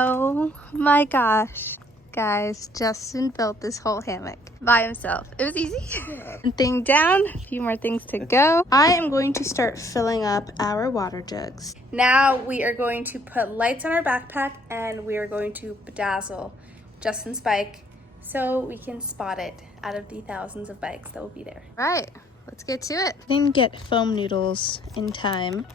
Oh my gosh. Guys, Justin built this whole hammock by himself. It was easy. One thing down, a few more things to go. I am going to start filling up our water jugs. Now we are going to put lights on our backpack and we are going to bedazzle Justin's bike so we can spot it out of the thousands of bikes that will be there. All right, let's get to it. I didn't get foam noodles in time.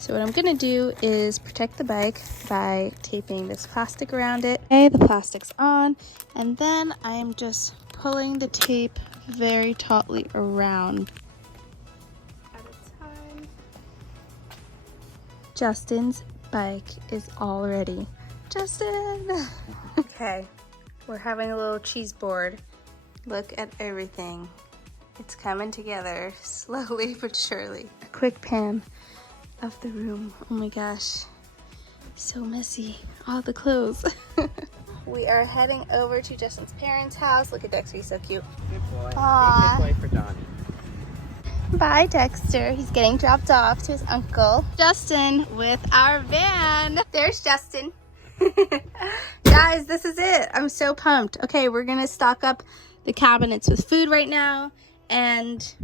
So what I'm gonna do is protect the bike by taping this plastic around it. Okay, the plastic's on, and then I am just pulling the tape very tautly around. At a time. Justin's bike is all ready. Justin! Okay, we're having a little cheese board. Look at everything. It's coming together slowly but surely. A quick pan of the room. Oh my gosh, so messy, all the clothes. We are heading over to Justin's parents' house. Look at Dexter, he's so cute. Good boy. Aww. Good boy for Donnie. Bye Dexter, he's getting dropped off to his uncle. Justin with our van. There's Justin. Guys, this is it. I'm so pumped. Okay, we're gonna stock up the cabinets with food right now, and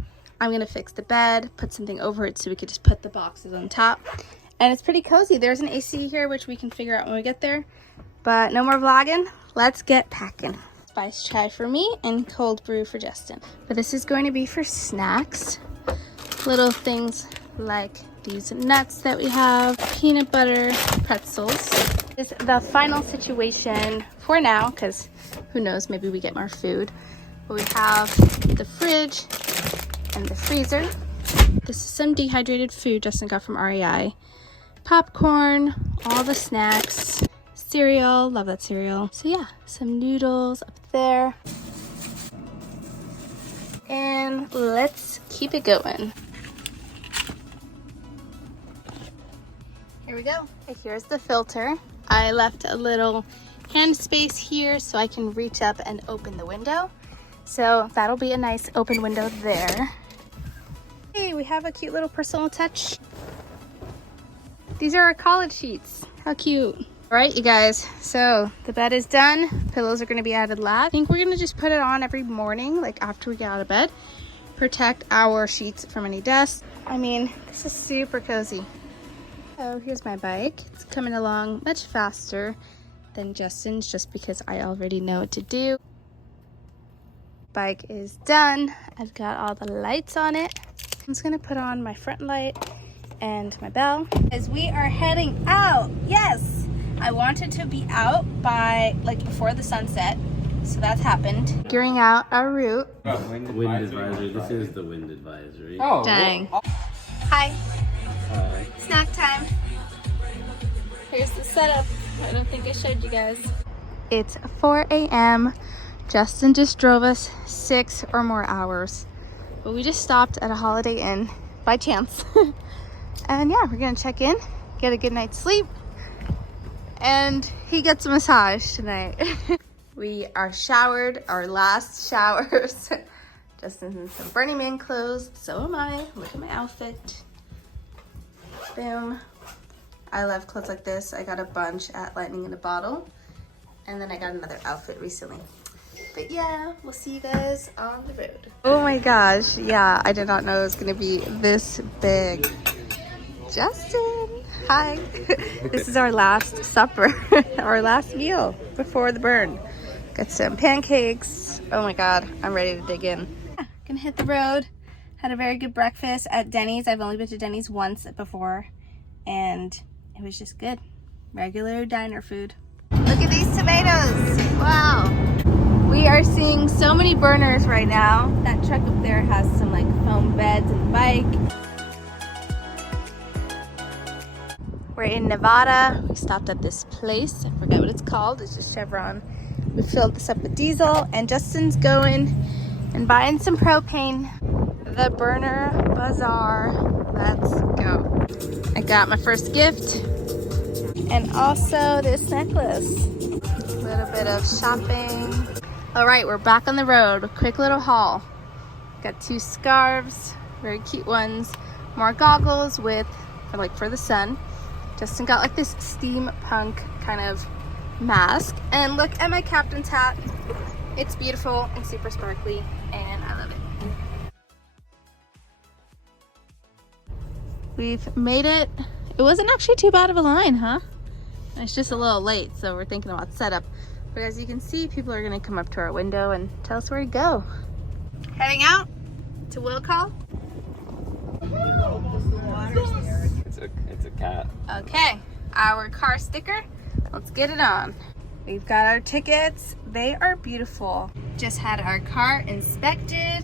I'm gonna fix the bed, put something over it so we could just put the boxes on top. And it's pretty cozy. There's an AC here, which we can figure out when we get there. But no more vlogging. Let's get packing. Spice chai for me and cold brew for Justin. But this is going to be for snacks. Little things like these nuts that we have, peanut butter, pretzels. This is the final situation for now, because who knows, maybe we get more food. But we have the fridge and the freezer. This is some dehydrated food Justin got from REI. Popcorn, all the snacks, cereal, love that cereal. So yeah, some noodles up there. And let's keep it going. Here we go. Here's the filter. I left a little hand space here so I can reach up and open the window. So that'll be a nice open window there. Hey, we have a cute little personal touch. These are our college sheets. How cute. All right, you guys, so the bed is done. Pillows are gonna be added last. I think we're gonna just put it on every morning, like after we get out of bed. Protect our sheets from any dust. I mean, this is super cozy. So here's my bike. It's coming along much faster than Justin's just because I already know what to do. Bike is done. I've got all the lights on it. I'm just gonna put on my front light and my bell as we are heading out. Yes, I wanted to be out by like before the sunset, so that's happened. Figuring out our route. Wind advisory. This is the wind advisory. Oh, dang. Hi. Snack time. Here's the setup. I don't think I showed you guys. It's 4 a.m. Justin just drove us 6 or more hours. But we just stopped at a Holiday Inn by chance. And yeah, we're gonna check in, get a good night's sleep, and he gets a massage tonight. We are showered, our last showers. Justin's in some Burning Man clothes, so am I. Look at my outfit. Boom. I love clothes like this. I got a bunch at Lightning in a Bottle, and then I got another outfit recently. But yeah, we'll see you guys on the road. Oh my gosh, yeah, I did not know it was gonna be this big. Justin, hi. This is our last supper, our last meal before the burn. Got some pancakes. Oh my God, I'm ready to dig in. Yeah, gonna hit the road. Had a very good breakfast at Denny's. I've only been to Denny's once before, and it was just good. Regular diner food. Look at these tomatoes, wow. We are seeing so many burners right now. That truck up there has some like foam beds and bike. We're in Nevada. We stopped at this place. I forget what it's called. It's just Chevron. We filled this up with diesel, and Justin's going and buying some propane. The burner bazaar. Let's go. I got my first gift and also this necklace. A little bit of shopping. All right, we're back on the road. A quick little haul. Got 2 scarves, very cute ones. More goggles with, for the sun. Justin got like this steampunk kind of mask. And look at my captain's hat. It's beautiful and super sparkly, and I love it. We've made it. It wasn't actually too bad of a line, huh? It's just a little late, so we're thinking about setup. But as you can see, people are gonna come up to our window and tell us where to go. Heading out to will call. It's a cat. Okay, our car sticker. Let's get it on. We've got our tickets. They are beautiful. Just had our car inspected.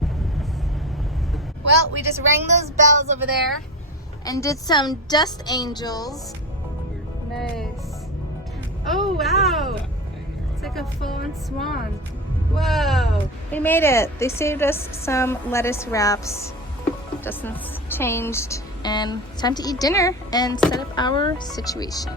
Well, we just rang those bells over there and did some dust angels. Nice. Oh, wow. It's like a full-on swan. Whoa. We made it. They saved us some lettuce wraps. Justin's changed, and it's time to eat dinner and set up our situation.